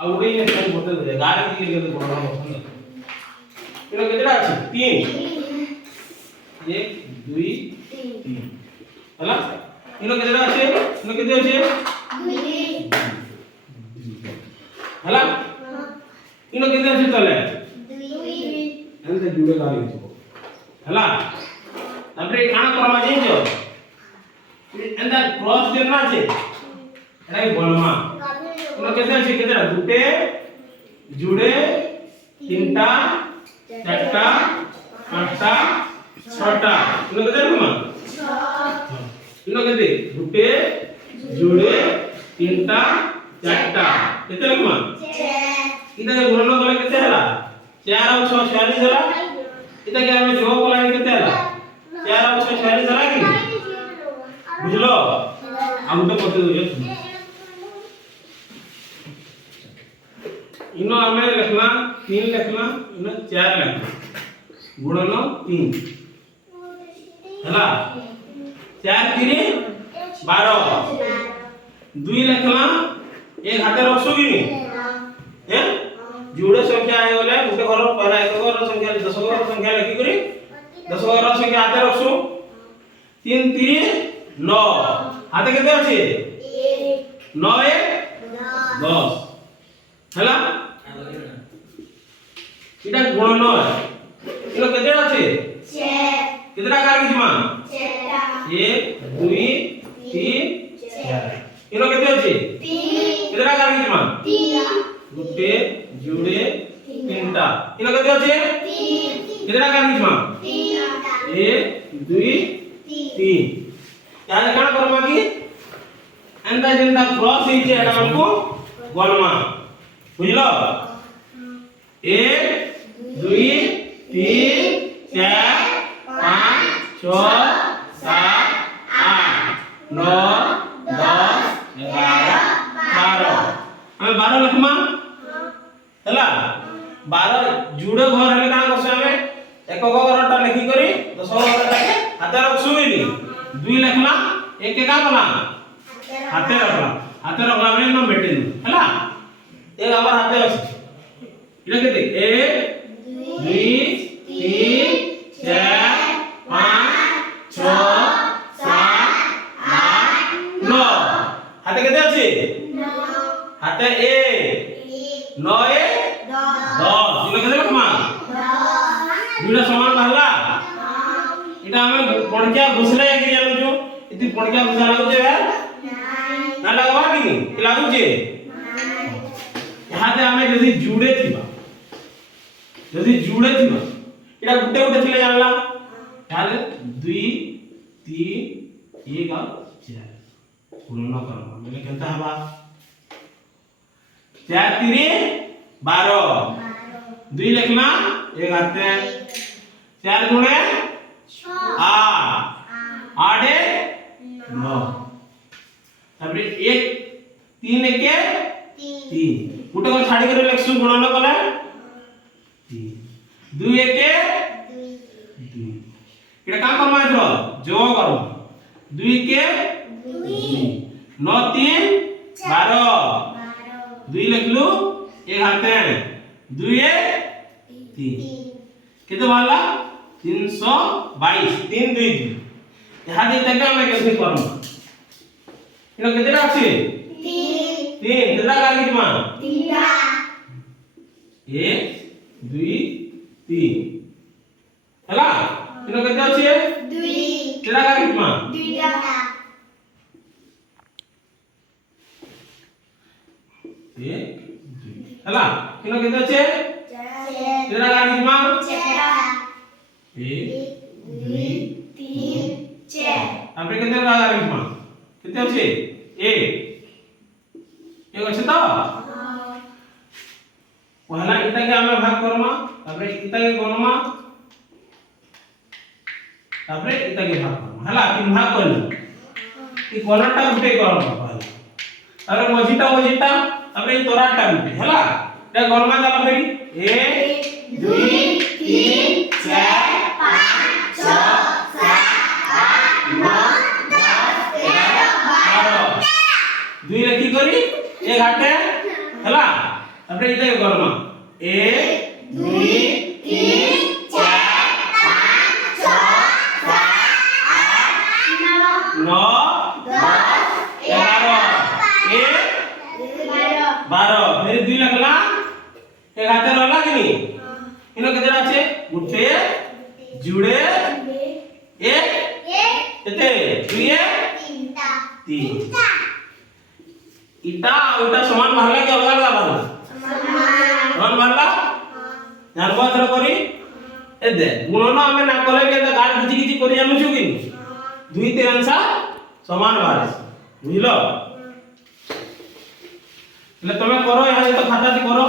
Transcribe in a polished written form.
ଆଉ ଗୋଟେ ଇନେ ସବୁ ବତେ ଦେ ଗାରେ କି କେତେ ବଡ ବଡ ପସନ୍ଦ ଇନେ କେତେଟା ଅଛି 3 1 2 3 ହେଲା ଇନେ କେତେଟା ଅଛି ଇନେ କେତେ ଅଛି 2 ହେଲା इनो कितने से चले 2 एंते जुड़े गाली छो हला तापरे काना करमा जे जो एंता क्रॉस करना छे एटा के बनमा इनो केते छे केतेटा गुटे जुड़े तीनटा चारटा पांचटा छटा इनो केते रखमा 6 इनो केते गुटे जुड़े तीनटा चारटा केते रखमा 6 इता के गुणन कले केते हला 4 और 6 46 हला इता के हमें जोग कला केते हला 4 और 6 46 हला कि बुझलो हम तो पते दो इनो हमें लिखना 3 लिखना इनो 4 लिखना गुणन 3 हला 4 3 12 2 लिखना एक हाथे रखसु कि हैं जुड़े संख्या आए बोले गुटे घर पहला एक घर संख्या 10 घर संख्या लिखि करी 10 घर संख्या हाथे रखसु 3 3 9 हाथे केते अछि 9 1 10 हला इटा गुणन इनो केते अछि 6 केतेटा कार किमा 6टा 1 2 3 4 इनो केते अछि 3 केतेटा कार किमा 3 गुटे जुड़े तीनटा इनो केते अछि 3 केतेटा कार किमा 3टा 1 2 3 यानी काना करमा की एंता जेंता क्रॉस हिचे एटा हमको गणमा बुझलो 1 2 3 4 5 6 7 8 9 10 11 12 हम 12 लिखमा हला 12 जुड़े घर हेले का करसे हमें एक घरटा लिखि करी 10 घरटा के हाथे रखसुइनी 2 लिखला एक का कला हाथे रखला में न मेटे हला एक हमर हाथे अछि इने केते 1 2 3 4 5 6 7 8 9 हाथे केते अछि 9 हाथे 1 9 1 10 इने केते लखमा 10 दुटा समान रहला इटा हमें पणकिया घुसले कि जानु जो इति पणकिया घुसा लागु जे ना लगवा कि लागु जे यहाँ से हमें जदी जुड़े थिबा इटा गुटे गुटे थिले जानला यार 2 3 1 और 4 गुणन करबा बोले केनता हबा 4 3 12 2 लिखना एक हाथे 4 गुणे 6 8 8 9 तबरे 1 3 1 3 गुटे को छाडी करे लिखसु गुणन कले 3 2 1 2 इटा काम करमा जो जोग करो 2 के 2 9 3 12 2 लिखलु एक हाथे 2 1 3 केते बाला 322 3 2 यहाँ दे तक हम कैसे करम इनो केतेटा अछि 3 केतेटा गाली जमा 3टा 1 2 3 हला इनो केते अछि 2 केतेटा गाली जमा 2टा 1 2 हला इनो केते अछि 4 केतेटा गाली जमा 4टा 1 2 3 4 तापरे केते गाली जमा केते अछि 1 अछि त पहला इता के हमें भाग करमा तापरे इता के गनमा तापरे इता के भाग करमा हला तीन भाग करलु ई कोनटा गुटे करमा पहला तापरे मझीटा तापरे ई तोराटा गुटे हला ए गनमा चला फेरी 1 2 3 4 5 6 7 8 9 10 11 12 2 लिखि करी एक हाथे हला তারপরে এটা কি করমা 1 2 3 4 5 6 7 8 9 10 11 12 फिर 2 लगला एक हाथे रहला कि नहीं इनो केते আছে गुटे जुड़े एक केते दुए तीनटा इटा उटा समान बाहरला कि अलग अलग बाहरला समान बाहरला जानबो थर करी ए दे गुणन हमें ना कले के गाड किछि किछि करि जानू छु कि दुई तीन आंसर समान बाहर बुझलो ले तमे करो यहाँ तो खाता दी करो